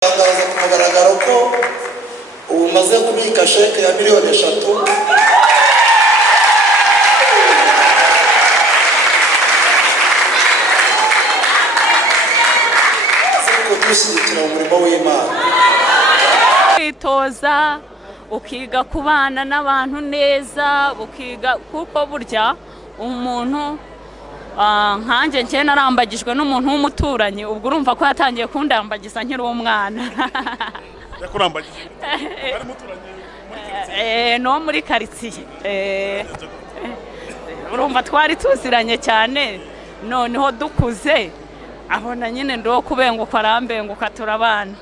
Tangaza ku mugaragaro ko ubu maze kubika sheke ya miliyoni 3 gushyigikira umurimo w'Imana. Kwitoza ukiga kubana n'abantu neza, ukiga kuko burya umuntu nkanje nje narambagijwe n'umuntu w'umuturanyi, ubwo urumva ko yatangiye kundambagiza nkiri umwana. Yakurambagije ari muturanyi no muri quartier. Urumva twari tuziranye cyane, noneho dukuze abona nyine ndo kubenguka arambenguka turabana.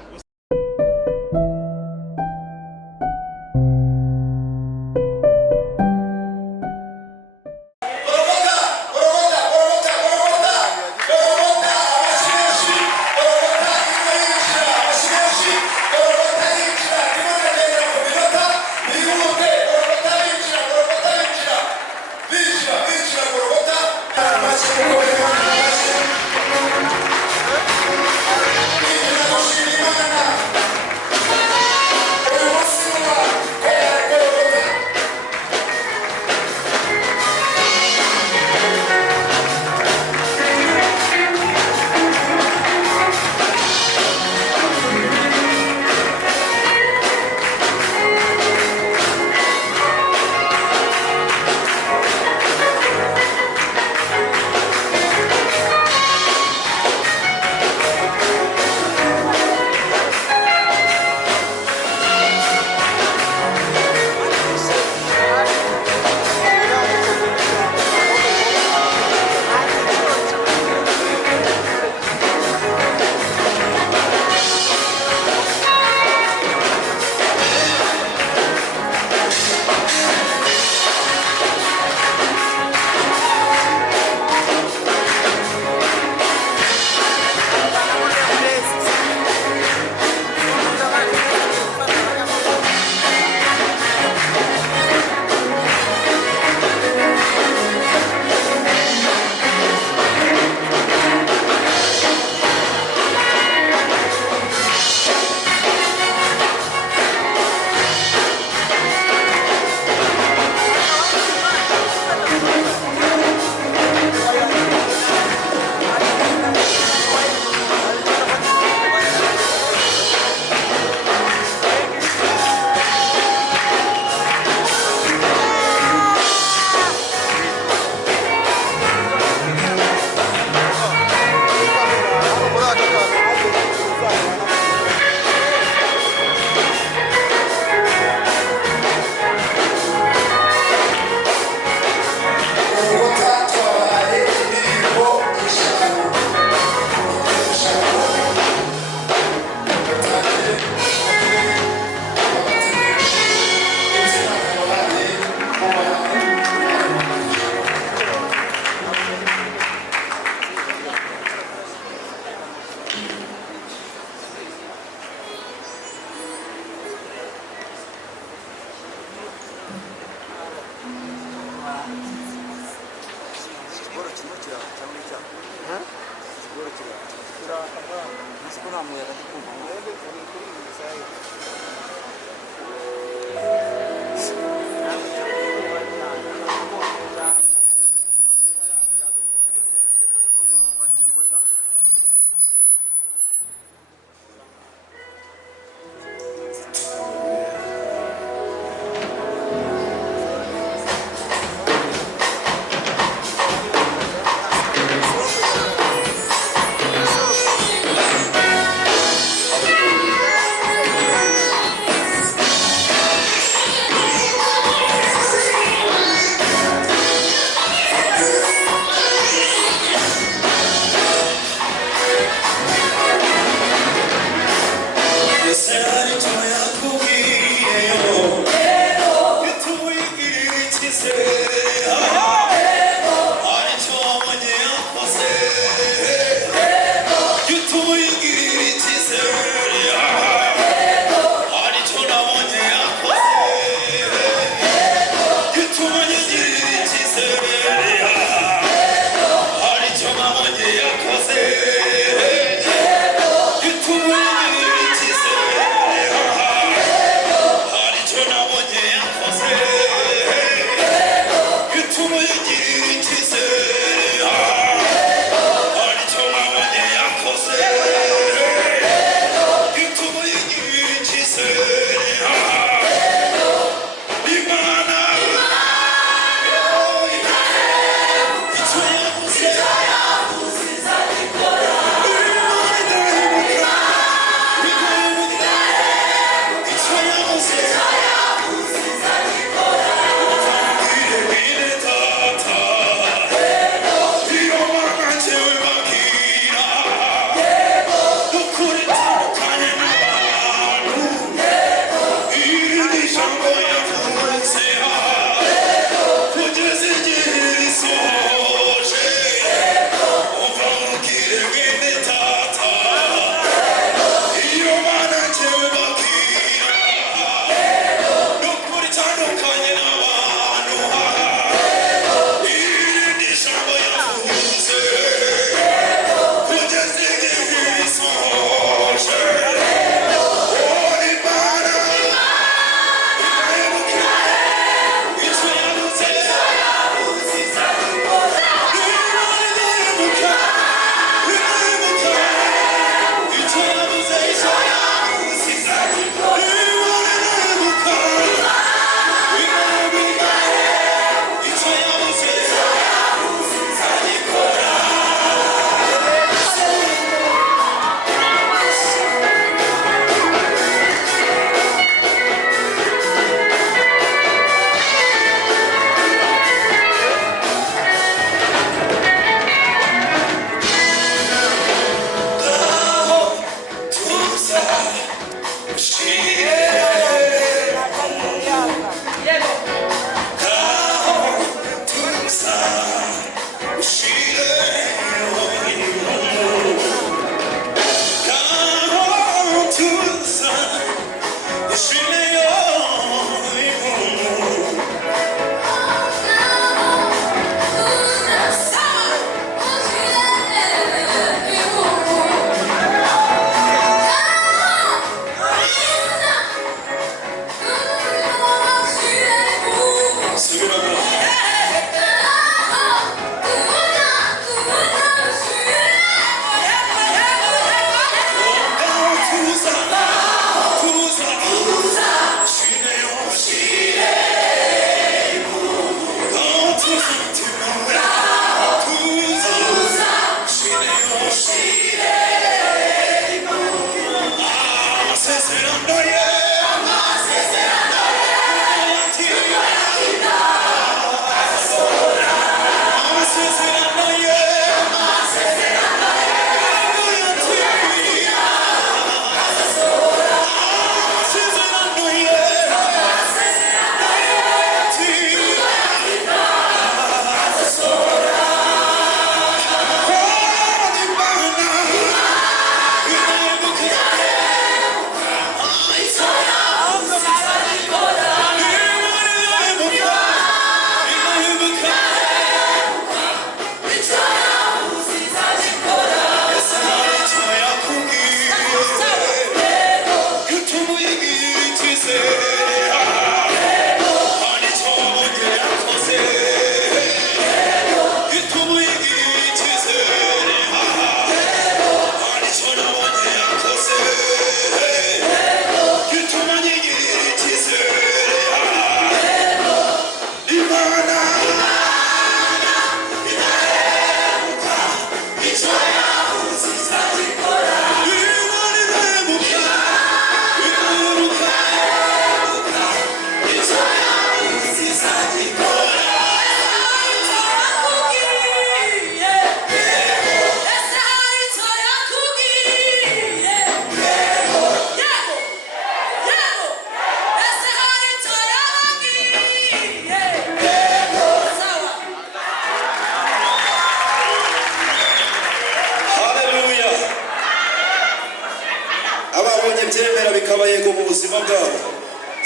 byemera bikaba yego mu buzima bwabo.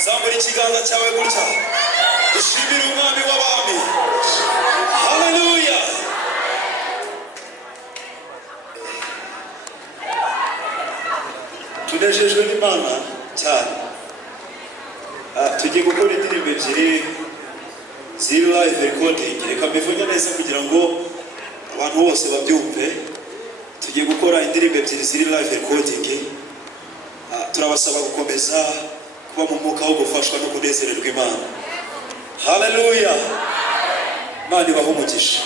Zambura ikiganza cyawe gutya dushimire umwami w'abami. Haleluya. Tunejejwe n'Imana cyane. Tugiye gukora indirimbo ebyiri ziri live recording. Reka mbivuge neza kugira ngo abantu bose babyumve. Tugiye gukora indirimbo ebyiri ziri live recording. Turabasaba gukomeza kuba mu mwuka wo gufashwa no kunezererwa Imana. Haleluya. Imana ibahe umugisha.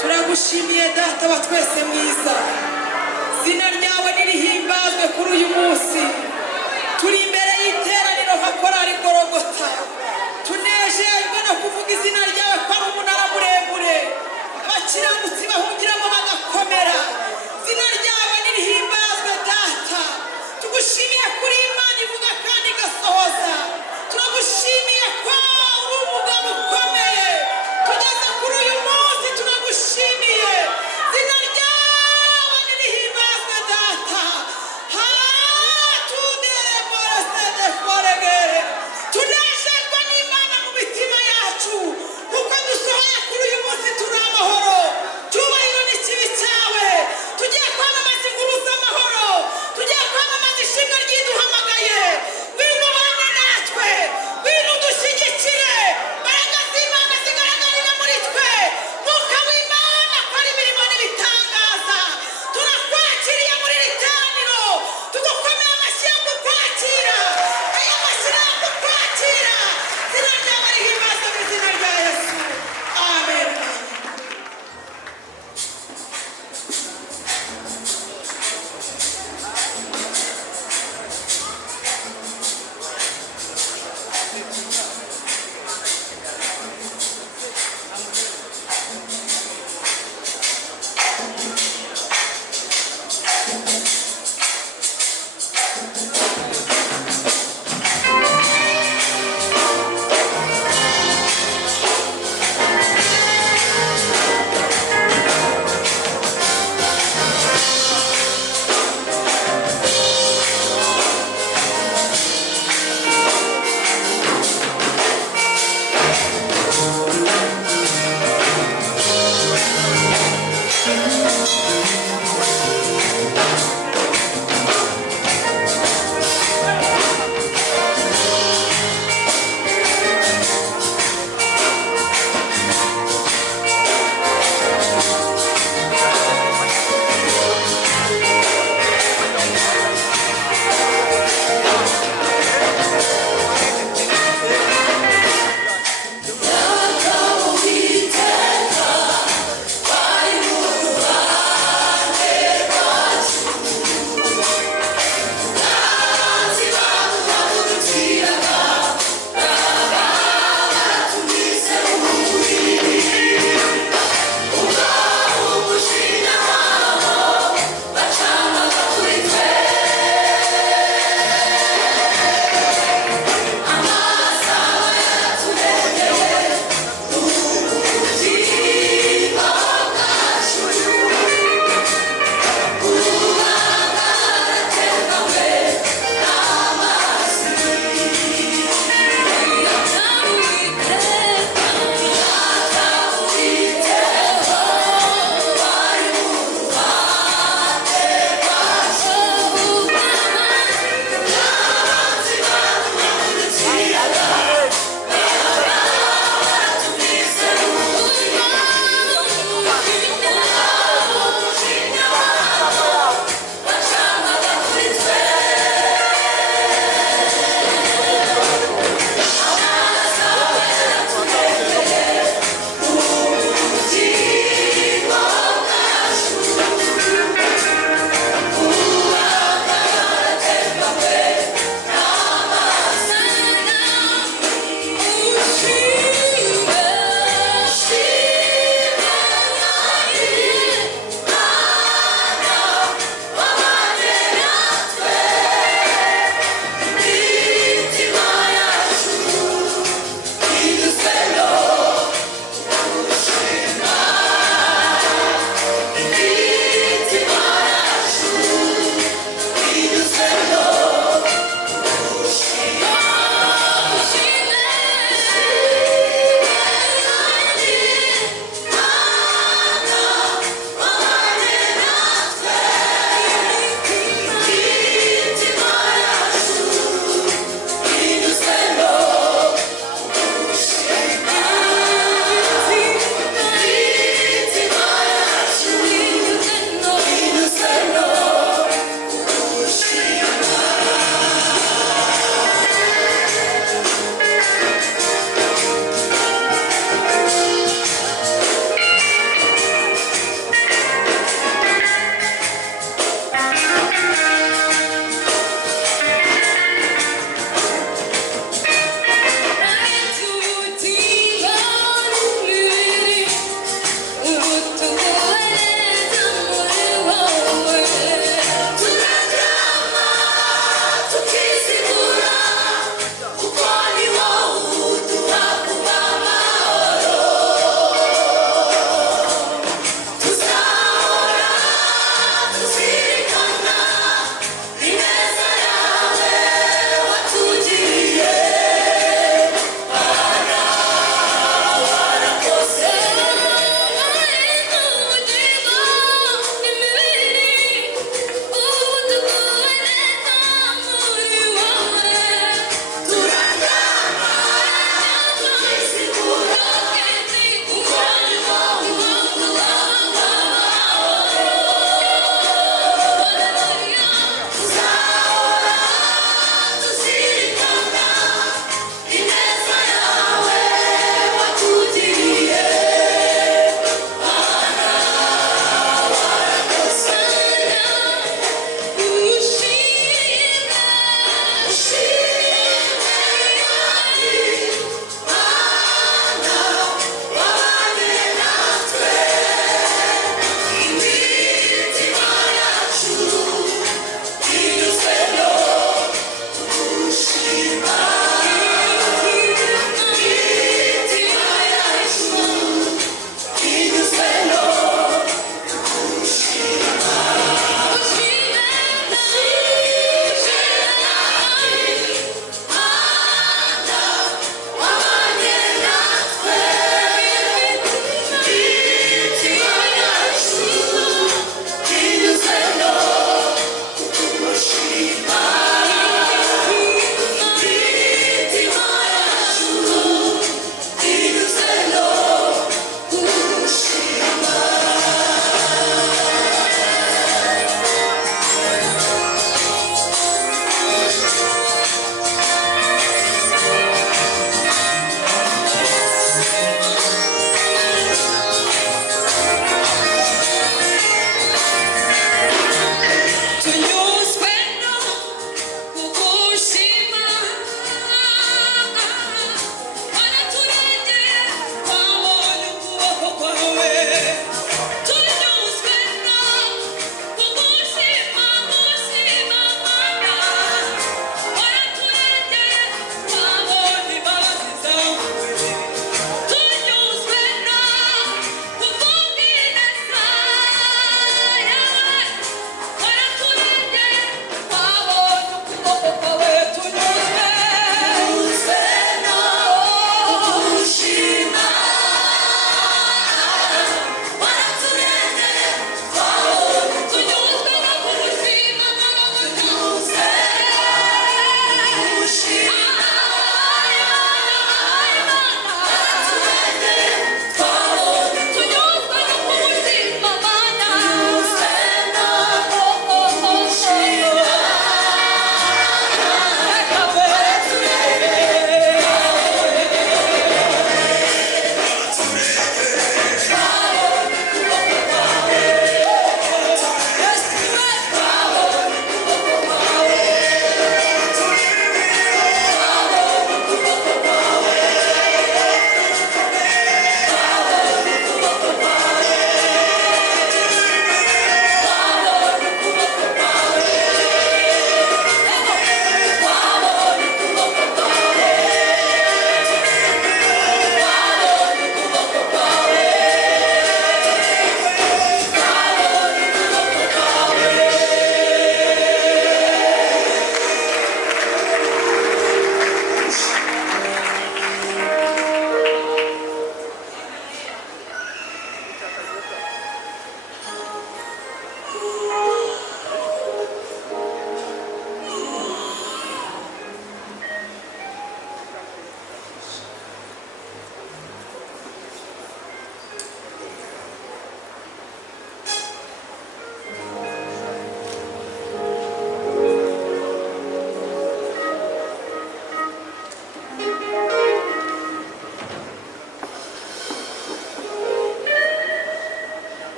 Turagushimiye data wa twese mwiza. Zina ryawe nirihimbazwe kuri uyu munsi. Turi imbere y'iteraniro nka korali Golgota. Tunejejwe no kuvuga izina ryawe kwa umunara muremure.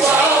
Wow.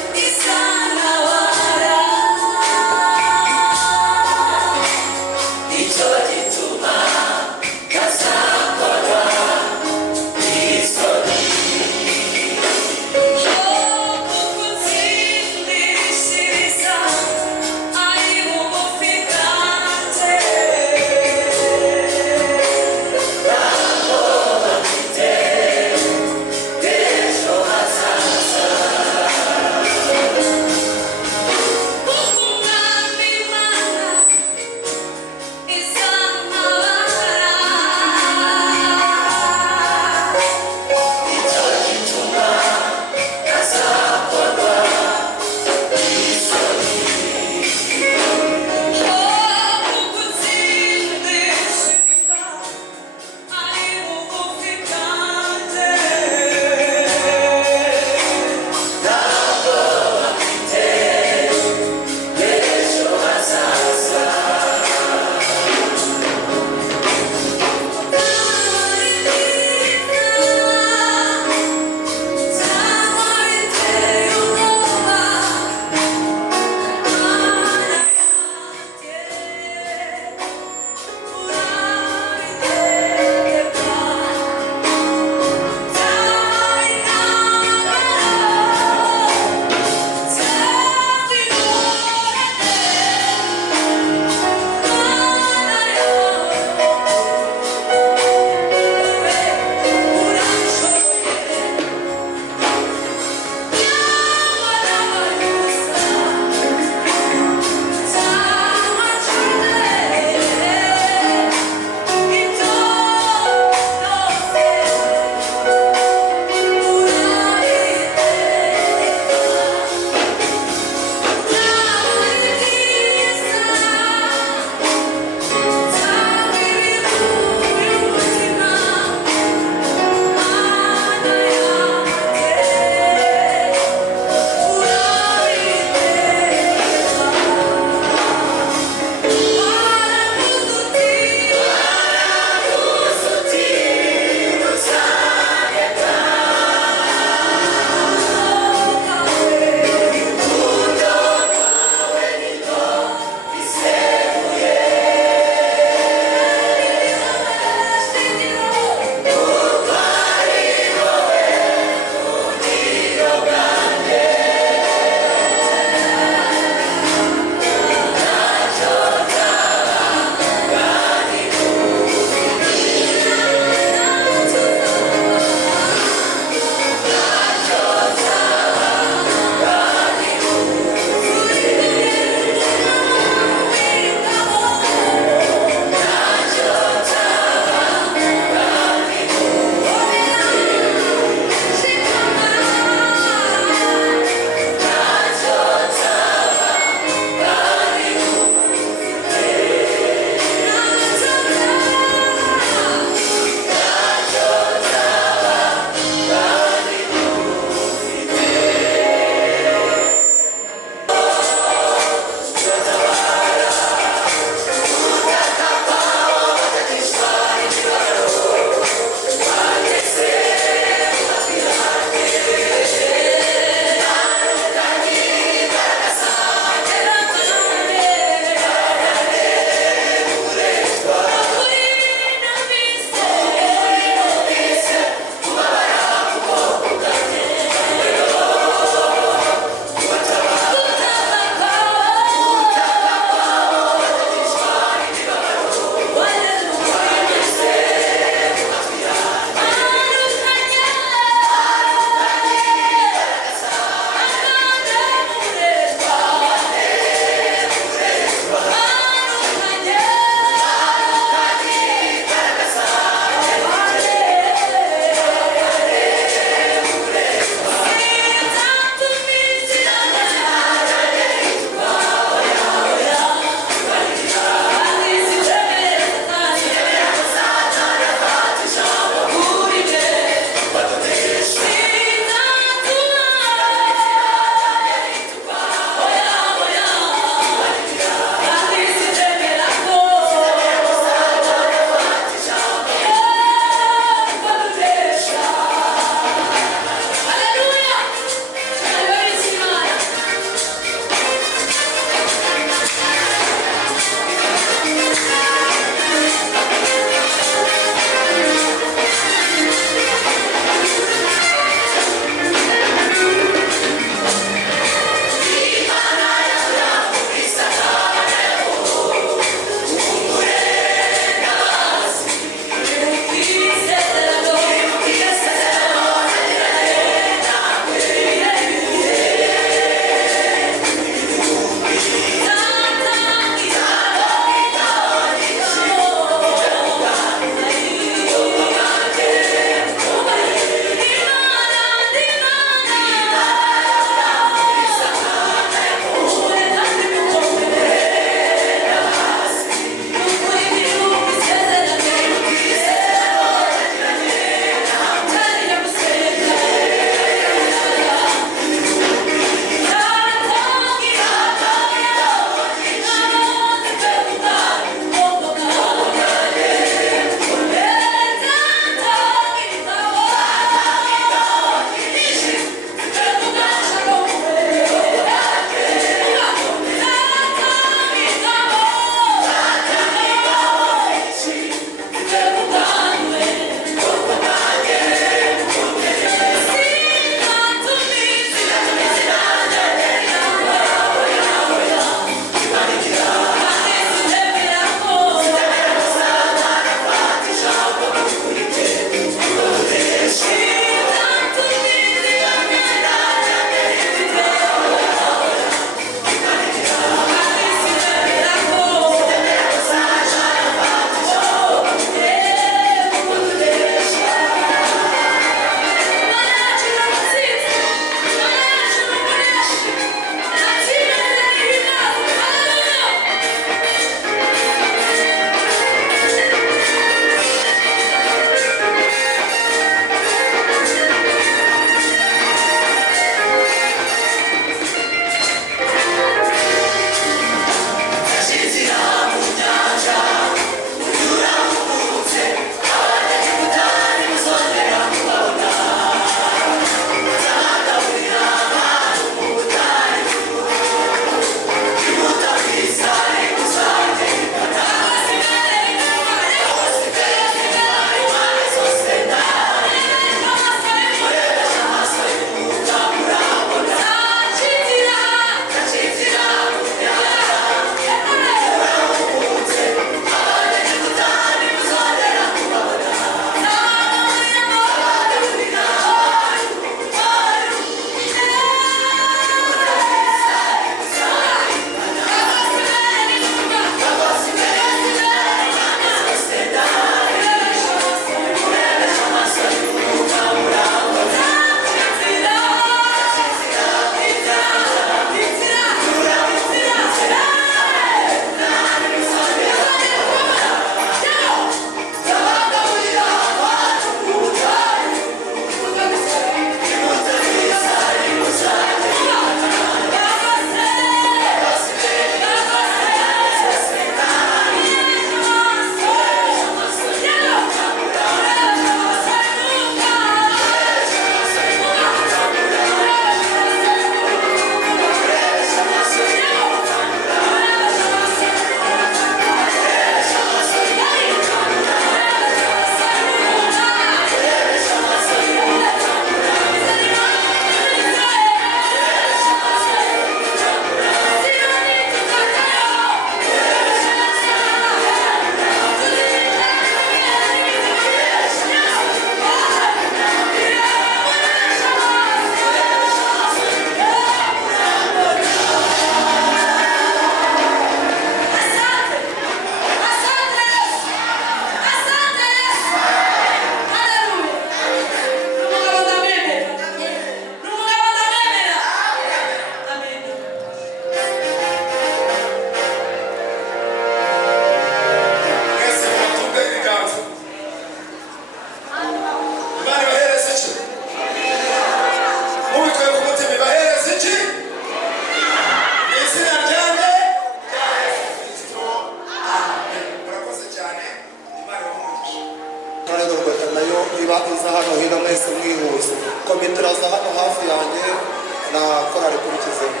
na korali kurikizemo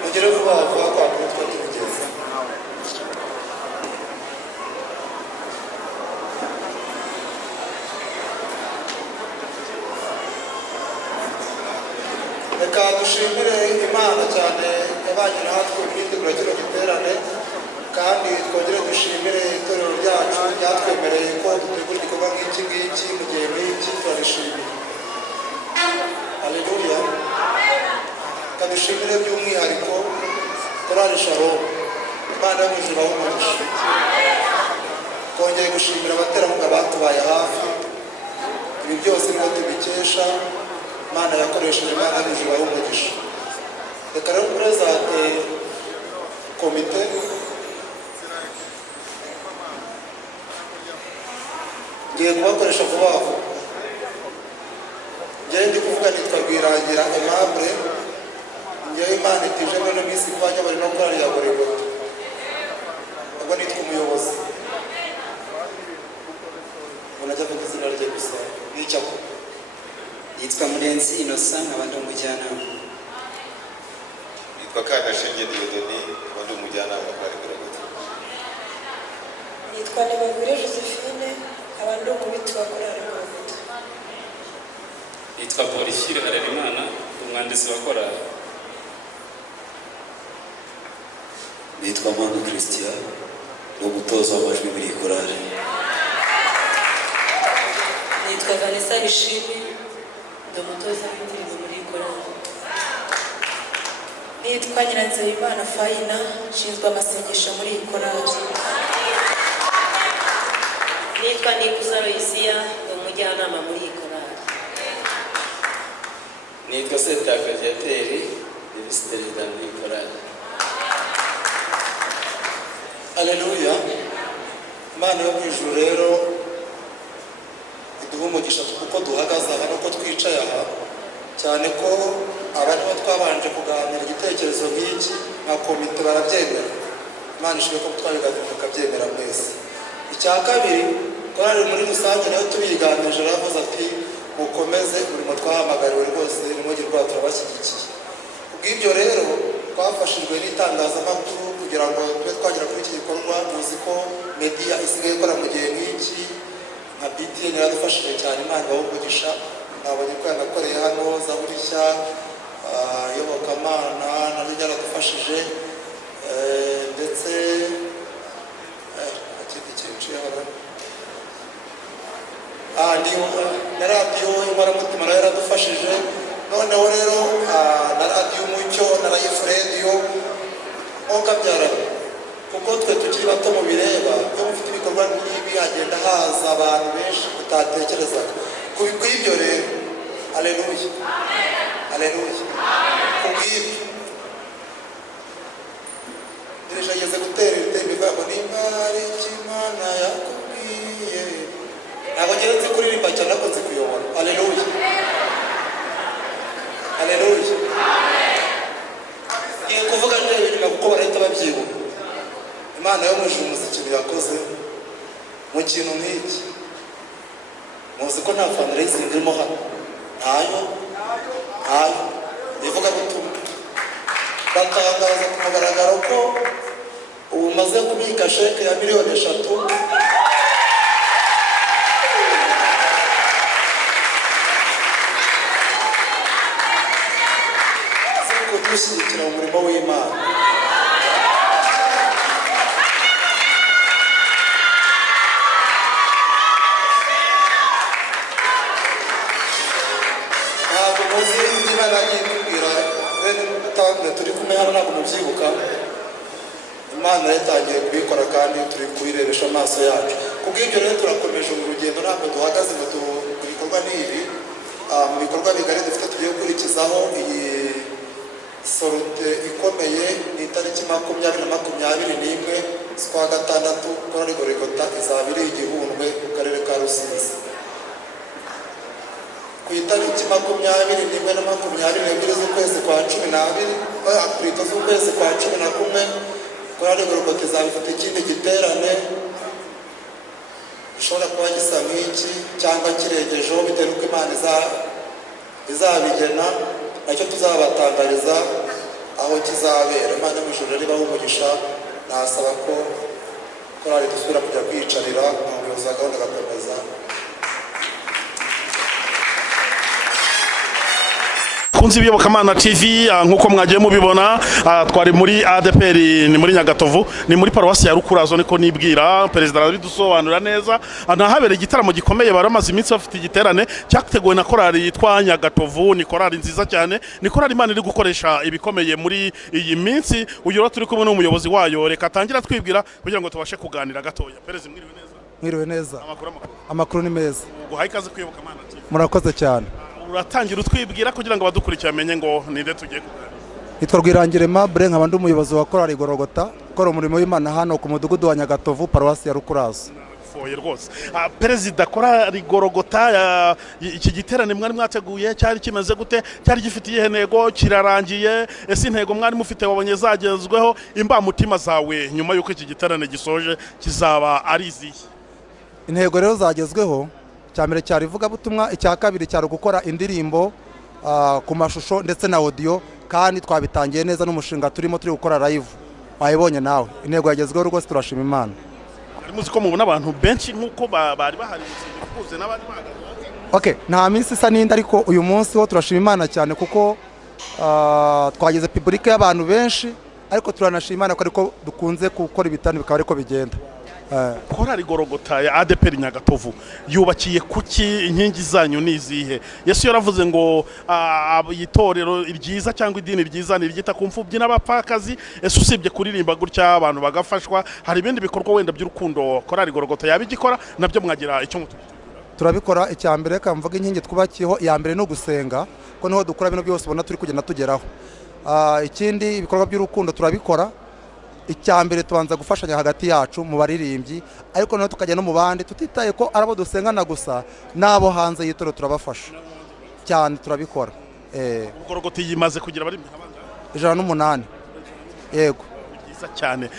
mugere vuba vuba kwa kuri twakigeze. Reka dushimire Imana cyane yabanye natwe kwitegura kino giterane, kandi twongere dushimire itorero ryacu ryatwemereye ko dutegura igikorwa nk'iki ngiki mu gihe nk'iki. Turarishimira. Haleluya. Kadushimire by'umwihariko korali Shalom, Imana yo mu ijuru aho umugisha. Twongeye gushimira abaterankunga batubaye hafi, ibi byose nibo tubikesha. Imana yakoresheje, Imana yo mu ijuru aho umugisha. Reka rero perezante komite ngiye kubakoresha vuba vuba. Njyewe ndi kuvuga nitwa Rwirangira Aimable, njyewe Imana itije muri ino minsi kubanya bari no korali ya Golgota. Ubwo nitwa umuyobozi. Unajya kuvuga izina rye gusa n'icyako. Yitwa Murenzi Innocent, abandi umujyanama. Yitwa Kagashenge Diodoni, abandi umujyanama kwa Golgota. Yitwa Niba Josephine, abandi umubitsi wa korali Golgota. Yitwa Polishire Harerimana, umwanditsi wa korali. Yitwa Mwana Christian, umutoza w'amajwi muri korali. Yitwa Vanessa Ishimi, umutoza w'indirimbo muri korali. Yitwa Nyiranzeyimana Faina, nshinzwe amasengesho muri iyi korali. Nitwa Nikuza Loisia, umujyanama muri iyi korali. Nitwa Setaka Viateri, Perezida muri korali. Haleluya. Imana yo mu ijuru rero iduha umugisha kuko duhagaze aha nuko twicaye aha, cyane ko abari bo twabanje kuganira igitekerezo nk'iki nka komite barabyemera. Imana ishimwe ko twabiganira tukabyemera mwese. Icya kabiri, korali muri rusange nayo tubiganirije aravuze ati mukomeze urimo twahamagariwe rwose n'umujyi rwacu turabashyigikiye. Ubw'ibyo rero twafashijwe n'itangazamakuru kugira ngo tube twagera kuri iki gikorwa. Muzi ko media isigaye ikora mu gihe nk'iki, nka BTN yaradufashije cyane, Imana ibahe umugisha. Nabonye ko yanakoreye hano Zaburi nshya, iyobokamana naryo ryaradufashije, ndetse ikindi kintu nciyeho na radiyo Inkoramutima nayo yaradufashije. Noneho rero na radiyo Umucyo na Life Radio mukabyara, kuko twe tukiri bato mu bireba, iyo mufite ibikorwa nk'ibi hagenda haza abantu benshi tutatekerezaga. Kubw'ibyo rero, haleluya, haleluya. Kubw'ibyo nirishageze gutera ibitembe bwabo n'imari cy'Imana yakubwiye. Ntabwo ngeretse kuririmba cyane ariko nzi kuyobora. Haleluya, haleluya. Ngiye kuvuga ndebe inyuma kuko barahita babyibuka. Imana yo mu ijuru muzi ikintu yakoze mu kintu nk'iki. Muzi ko nta fundraising irimo hano? Ntayo. Ivuga butumwa. Batangaza ku mugaragaro ko ubu maze kubika sheke ya miliyoni 3. Gushyigikira umurimo w'Imana. Ntabwo muzi niba nagiye kubwira bene mutangwe turi kumwe hano, ntabwo mubyibuka. Imana yatangiye kubikora kandi turi kubirebesha amaso yacu. Kubw'ibyo rero turakomeje mu rugendo, ntabwo duhagaze ngo ibikorwa n'ibi. Mu bikorwa bigari dufite tugiye gukurikizaho iyi sorute ikomeye ni itariki 2021 z'ukwa gatandatu korali Golgota izaba iri Igihundwe mu karere ka Rusizi. Ku itariki 21 na 22 z'ukwezi kwa 12 akurito z'ukwezi kwa 11 korali Golgota izaba ifite ikindi giterane gishobora kuba gisa nk'iki cyangwa kirengejeho bitewe n'uko Imana izabigena. nacyo tuzabatangariza aho kizabera. Imana yo mu ijuru niba umugisha, nasaba ko korali dusubira kujya kwiyicarira umuyobozi wa gahunda agakomeza. Kunzi biyobokamana TV nkuko mwagiye mubibona, twari muri ADPR, ni muri Nyagatovu, ni muri paruwasi ya Rukurazo, niko nibwira perezida arabidusobanura neza. Nahabere igitaramo gikomeye, baramaze iminsi bafite igiterane cyateguwe na korali yitwa Nyagatovu. Ni korali nziza cyane, ni korali Imana iri gukoresha ibikomeye muri iyi minsi. Uyu turi kumwe n'umuyobozi wayo, reka atangira twibwira kugira ngo tubashe kuganira gatoya. Perezida mwiriwe neza? Mwiriwe neza. Amakuru ni meza. Guhaye ikaze kuyobokamana TV. Murakoze cyane. Uratangira utwibwira kugira ngo badukurikiye amenye ngo ninde tugiye kuganira. Nitwa Rwirangirema nkaba ndi umuyobozi wa korali Golgota, ukora umurimo w'Imana hano ku mudugudu wa Nyagatovu, paruwasi ya Rukurazo. Foye rwose. Perezida, korali Golgota, iki giterane mwari mwateguye cyari kimeze gute? Cyari gifitiye intego, kirarangiye? Ese intego mwari mufite wabonye zagezweho? Imbamutima zawe nyuma yuko iki giterane gisoje kizaba ari izihe? Intego rero zagezweho, cyambere cyari ivuga butumwa, icya kabiri cyari gukora indirimbo ku mashusho ndetse na audio, kandi twabitangiye neza n'umushinga turi gukora live. Wayibonye nawe. Intego yagezweho rwose, turashima Imana. Ari muzi ko mubona abantu benshi nkuko bari bahari kuze n'abandi bahagaze. Okay, nta minsi isa n'indi, ariko uyu munsi ho turashima Imana cyane kuko twageze public y'abantu benshi, ariko turanashima Imana ko ariko dukunze gukora ibitani bikaba ariko bigenda. Korali Golgota ya ADPR Nyagatovu yubakiye kuki? Inkingi zanyu nizihe? Yesu yaravuze ngo itorero ryiza cyangwa idini ryiza ni ryita ku mfubyi n'abapfakazi. Ese usibye kuririmba gutya abantu bagafashwa, hari ibindi bikorwa wenda by'urukundo korali Golgota yabigikora nabyo mwagira icyo mutubwira? Turabikora. Icya mbere kamvuga inkingi twubakiyeho, iya mbere no gusenga, ko niho dukora bino byose ubona turi kugenda tugeraho. Ikindi ibikorwa by'urukundo turabikora. Icya mbere tubanza gufashanya hagati yacu mu baririmbyi, ariko naho tukajya no mu bandi, tutitaye ko arabo dusengana gusa, nabo hanze y'itoro turabafasha cyane, turabikora. Golgota yimaze kugira bari 108. Yego. Cyane.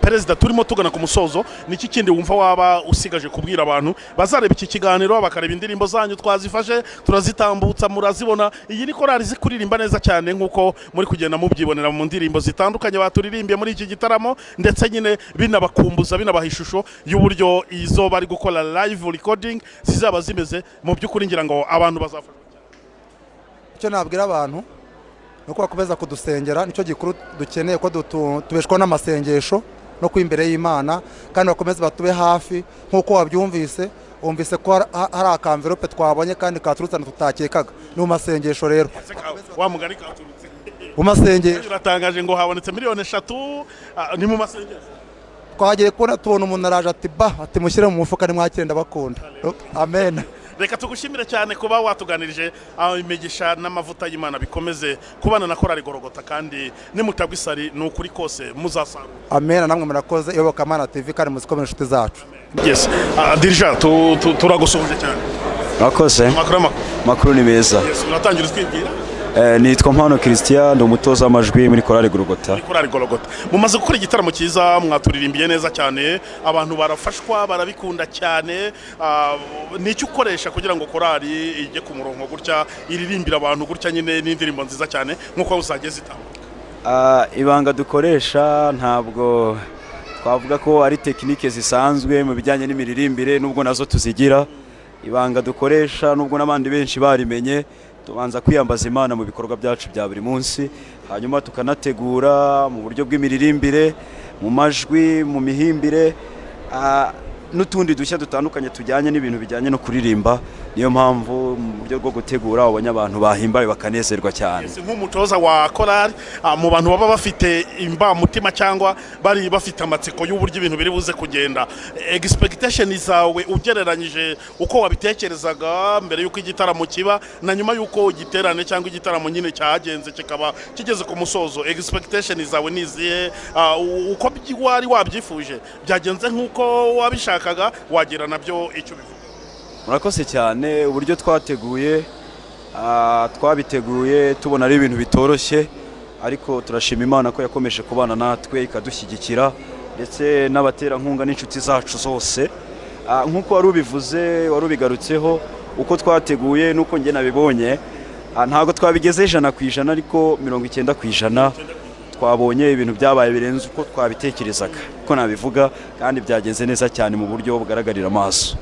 Perezida, turimo tugana ku musozo, niki kindi wumva waba usigaje kubwira abantu bazareba iki kiganiro bakareba indirimbo zanyu twazifashe turazitambutsa murazibona? Iyi ni korali zikuririmba neza cyane nkuko muri kugenda mubyibonera mu ndirimbo zitandukanye baturirimbiye muri iki gitaramo, ndetse nyine binabakumbuza binabaha ishusho y'uburyo izo bari gukora live recording zizaba zimeze. Mu by'ukuri ngira ngo abantu bazafasha cyane. Icyo nabwira abantu nuko bakomeza kudusengera, nicyo gikuru dukeneye, ko tubeshwa n'amasengesho no kwimbere y'Imana, kandi bakomeze batube hafi nkuko wabyumvise. Umvise ko hari akamverope twabonye kandi katurutse tutakekaga, ni mu masengesho rero. Wa mugari katurutse mu masengesho uratangaje ngo habonetse miliyoni 3, ni mu masengesho. Twagiye tubona umuntu araje ati mushyire mu mufuka nimwakire ndabakunda. Amen. Reka tugushimire cyane kuba watuganirije, imigisha n'amavuta y'Imana bikomeze kubana na korali Golgota, kandi nimutagwa isari n'ukuri kose muzasarura. Amen. Namwe murakoze iyobokamana TV, kandi muzikomere inshuti zacu. Yes. Dirija turagusuhuje cyane. Murakoze. Makuru ni meza. Yes, uratangira twibwira? Nitwa Mpano Christian, ndi umutoza w'amajwi muri korali Golgota. Korali Golgota. Mumaze gukora igitaramo cyiza, mwaturirimbiye neza cyane, abantu barafashwa barabikunda cyane. Nicyo ukoresha kugira ngo korali ijye ku murongo gutya iririmbira abantu gutya nyine n'indirimbo nziza cyane nkuko uzajye zitanga? Ibanga dukoresha ntabwo twavuga ko ari tekinike zisanzwe mu bijyanye n'imiririmbire, nubwo nazo tuzigira. Ibanga dukoresha nubwo n'abandi benshi barimenye, tubanza kwiyambaza Imana mu bikorwa byacu bya buri munsi, hanyuma tukanategura mu buryo bw'imiririmbire, mu majwi, mu mihimbire, n'utundi dushya dutandukanye tujyanye n'ibintu bijyanye no kuririmba. Niyo mpamvu mu buryo bwo gutegura abanya abantu bahimbaye bakanezerwa cyane. Nk'umutoza wa korali, mu bantu baba bafite imbamutima cyangwa bari bafite amatsiko y'uburyo ibintu biri buze kugenda, expectation zawe ugereranyije uko wabitekerezaga mbere yuko igitaramo kiba na nyuma yuko igiterane cyangwa igitaramo nyine cyagenze kikaba kigeze ku musozo, expectation zawe nizihe? Uko wari wabyifuje byagenze nkuko wabishakaga, wagira nabyo icyo bivuga? Murakoze cyane. Uburyo twabiteguye tubona ari ibintu bitoroshye, ariko turashima Imana ko yakomeje kubana natwe ikadushyigikira, ndetse n'abaterankunga n'inshuti zacu zose. Nkuko wari ubivuze, wari ubigarutseho, uko twateguye nuko nge nabibonye, ntabwo twabigeze 100% ariko 90% twabonye ibintu byabaye birenze uko twabitekerezaga ko nabivuga kandi byagenze neza cyane mu buryo bugaragarira amaso.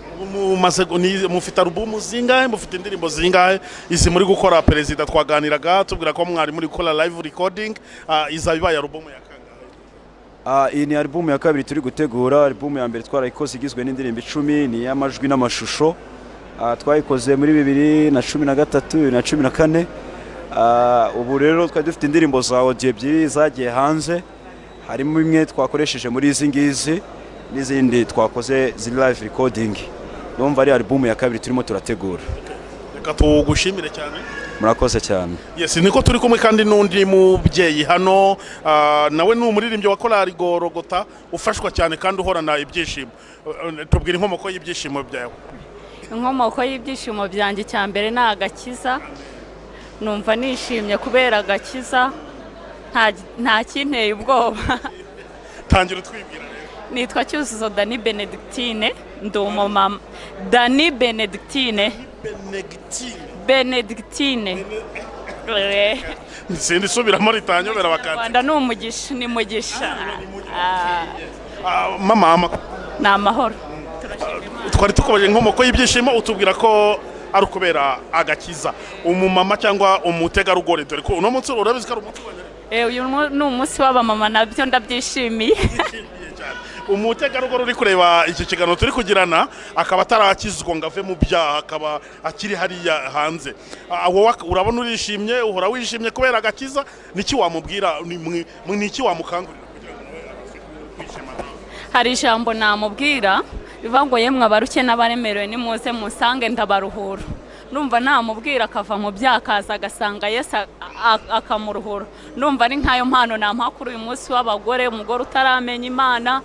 Mufite alubumu zingahe, mufite indirimbo zingahe izi muri gukora? Perezida twaganiraga tubwira ko mwari muri gukora live recording, izabibaye alubumu ya kangahe? Iyi ni alubumu ya kabiri turi gutegura. Alubumu ya mbere twarayikoze igizwe n'indirimbo 10 ni y'amajwi n'amashusho, twayikoze muri 2013 na 2014. Ubu rero twari dufite indirimbo za audio ebyiri zagiye hanze, harimo imwe twakoresheje muri izi ngizi n'izindi twakoze ziri live recording. Ndumva ari alubumu ya kabiri turimo turategura. Reka tugushimire cyane. Murakoze cyane. Yes, niko turi kumwe kandi n'undi mubyeyi hano, nawe ni umuririmbyi wa korali Golgota ufashwa cyane kandi uhorana ibyishimo. Tubwira inkomoko y'ibyishimo byawe. Inkomoko y'ibyishimo byanjye cyambere na agakiza. Numva nishimye kubera agakiza, nta kinteye ubwoba. Tangira utwibwira. Nitwa Cyuzuzo Dani Benedictine, ndi umumama. Dani Benedictine. Benedictine. Sindi subiramo ritanyobera bakati. Rwanda n'umugisha, ni mugisha. Mama ni amahoro. Twari tukobaje inkomoko y'ibyishimo, utubwira ko ari ukubera agakiza. Umumama cyangwa umutegarugori, dore ko uno munsi urabizi ko ari umunsi wa uyu ni umunsi w'abamama, nabyo ndabyishimiye. Umutegarugori uri kureba iki kiganiro turi kugirana akaba atarakizwa ngo ave mu byaha, akaba akiri hariya hanze. Wowe urabona urishimye, uhora wishimye kubera agakiza, niki wamubwira, niki wamukangurira kugira ngo kwishima? Hari ijambo namubwira bivuga ngo yemwe abaruke n'abaremerewe nimuze musange ndabaruhura. Numva namubwira akava mu byakaza agasanga Yesu akamuruhura. Numva ari nkayo mpano nampa kuri uyu munsi w'abagore, umugore utaramenya Imana,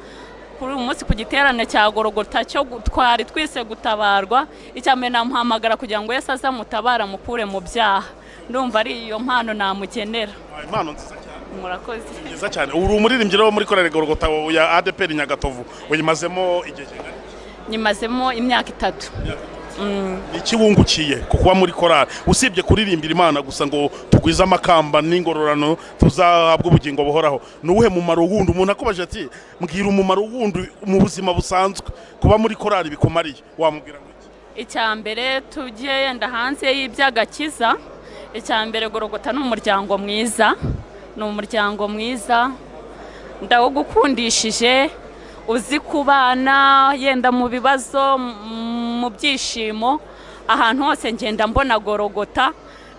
kuri uyu munsi ku giterane cya Golgota cyo twari twise gutabarwa. Icyambere namuhamagara kugira ngo Yesu azamutabara mukure mu byaha. Ndumva ari iyo mpano namugenera. Impano nziza cyane. Murakoze. Nziza cyane. Uri umuririmbyi rero muri korali Golgota ya ADPR Nyagatovu. Uyimazemo igihe kingana? Nyimazemo imyaka 3. Iki wungukiye kukuba muri korali usibye kuririmbira Imana gusa ngo tugwiza amakamba n'ingororano tuzahabwa ubugingo buhoraho? Nuwuhe mumaro wundi umuntu akobaje ati mbwira umumaro wundi mu buzima busanzwe kuba muri korali bikumariye, wamubwira ngo iki? Icyambere tugiye yenda hanze y'ibyagakiza. Icyambere Golgota n'umuryango mwiza, n'umuryango mwiza ndawugukundishije, uzi kubana yenda mu bibazo mu byishimo. Ahantu hose ngenda mbona Golgota,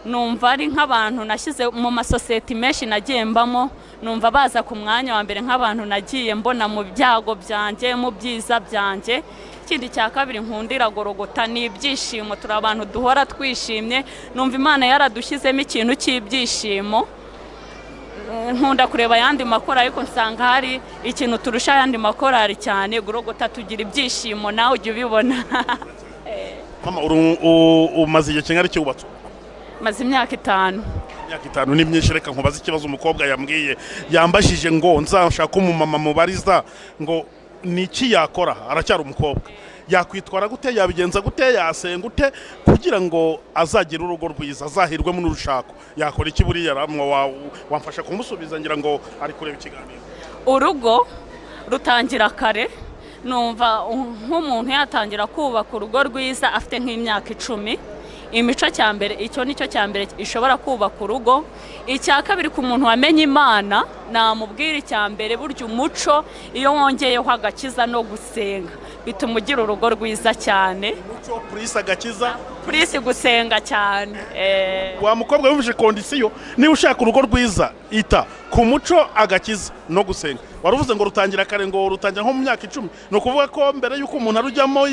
numva ari nk'abantu nashyize mu masosiyete menshi nagiye mbamo, numva baza ku mwanya wa mbere nk'abantu nagiye mbona mu byago byanjye, mu byiza byanjye. Ikindi cya kabiri nkundira Golgota ni ibyishimo, turi abantu duhora twishimye. Numva Imana yaradushyizemo ikintu cy'ibyishimo. Nkunda kureba yandi makora ariko nsanga hari ikintu turusha yandi makorari cyane. Golgota tugira ibyishimo, nawe ujye ubibona. Mama umaze igihe kingana cyubatse? Maze imyaka 5. Imyaka 5 ni myinshi. Reka nkubaza ikibazo umukobwa yambwiye, yambashije ngo nzashaka umumama mubariza ngo niki yakora, aracyari umukobwa, yakwitwara gute, yabigenza gute, yasenga gute kugira ngo azagire urugo rwiza, azahirwe mu rushako, yakora iki? Buriya ramwe wamfasha kumusubiza, ngira ngo ari kureba ikiganiro. Urugo rutangira kare. Numva nk'umuntu yatangira kubaka urugo rwiza afite nk'imyaka 10. Imico cyambere, icyo nicyo cyambere ishobora kubaka urugo. Icya kabiri ku muntu wamenye Imana, namubwira icyambere buryo umuco iyo wongeyeho agakiza no gusenga bituma ugira urugo rwiza cyane. Umuco plus agakiza plus gusenga cyane. Wa mukobwa wumvise kondisiyo, niba ushaka urugo rwiza ita ku muco, agakiza no gusenga. Waruvuze ngo rutangira kare, ngo rutangira nko mu myaka 10. No kuvuga ko mbere yuko umuntu arujyamo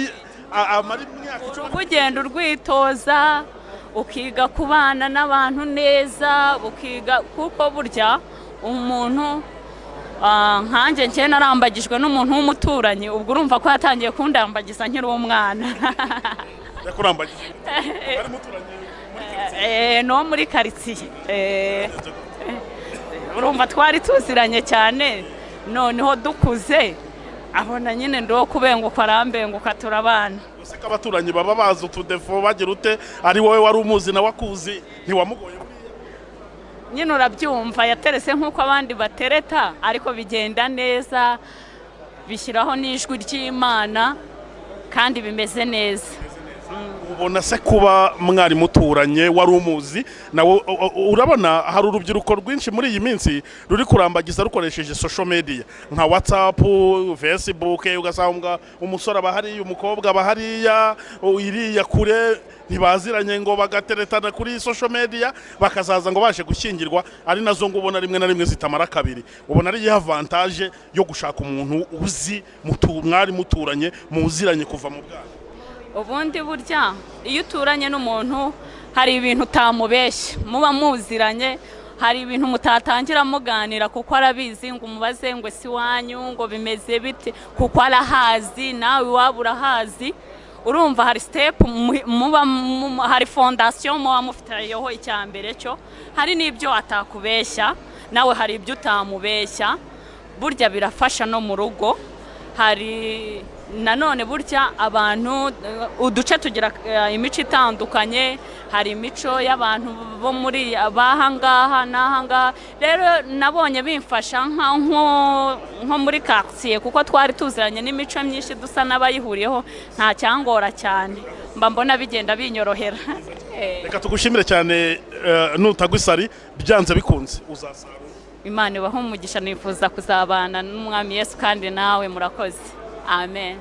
amari imyaka 10 ugenda urwitoza, ukiga kubana n'abantu neza, ukiga kuko burya umuntu nkanjye njye narambagijwe n'umuntu w'umuturanyi. Ubwo urumva ko yatangiye kundambagiza nkiri umwana. Yakurambagije ari muturanyi no muri quartier. Urumva twari tuziranye cyane, noneho dukuze abona nyine ndo kubenguka arambenguka turabana. Ese ko abaturanyi baba bazi utudefo bagira ute ari wowe wari umuzi na wakuzi ntiwamugoye nyine urabyumva yaterese nk'uko abandi batereta ariko bigenda neza bishyiraho n'ijwi ry'Imana kandi bimeze neza. ubona se kuba mwari muturanye wari umuzi nawe urabona hari urubyiruko rwinshi muri iyi minsi ruri kurambagiza rukoresheje social media nka WhatsApp, Facebook, ugasanga umusore abahari umukobwa abahariya iriya kure ntibaziranye ngo bagateretana kuri social media bakazaza ngo baje gushyingirwa ari nazo ngo ubona rimwe na rimwe zitamara kabiri. Ubona ari avantage yo gushaka umuntu uzi mwari muturanye muziranye kuva mu bwana. Ubundi burya iyo uturanye n'umuntu hari ibintu utamubeshya muba muziranye, hari ibintu mutatangira muganira kuko arabizi ngo umubaze ngo si wanyu ngo bimeze bite kuko arahazi nawe waba urahazi. Urumva hari step muba hari fondation muba mufiteyeho icyambere cyo, hari n'ibyo atakubeshya nawe hari ibyo utamubeshya. Burya birafasha no mu rugo. Hari nanone burya abantu uduce tugira imico itandukanye, hari imico y'abantu bo muri bahangaha n'ahangaha. Rero nabonye bimfasha nko muri quartier kuko twari tuziranye n'imico myinshi dusa n'abayihuriyeho nta cyangora cyane, mba mbona bigenda binyorohera. Reka tugushimire cyane nutagwisari byanze bikunze uzasara. Imana ibahe umugisha, nifuza kuzabana n'umwami Yesu kandi nawe murakoze. Amen.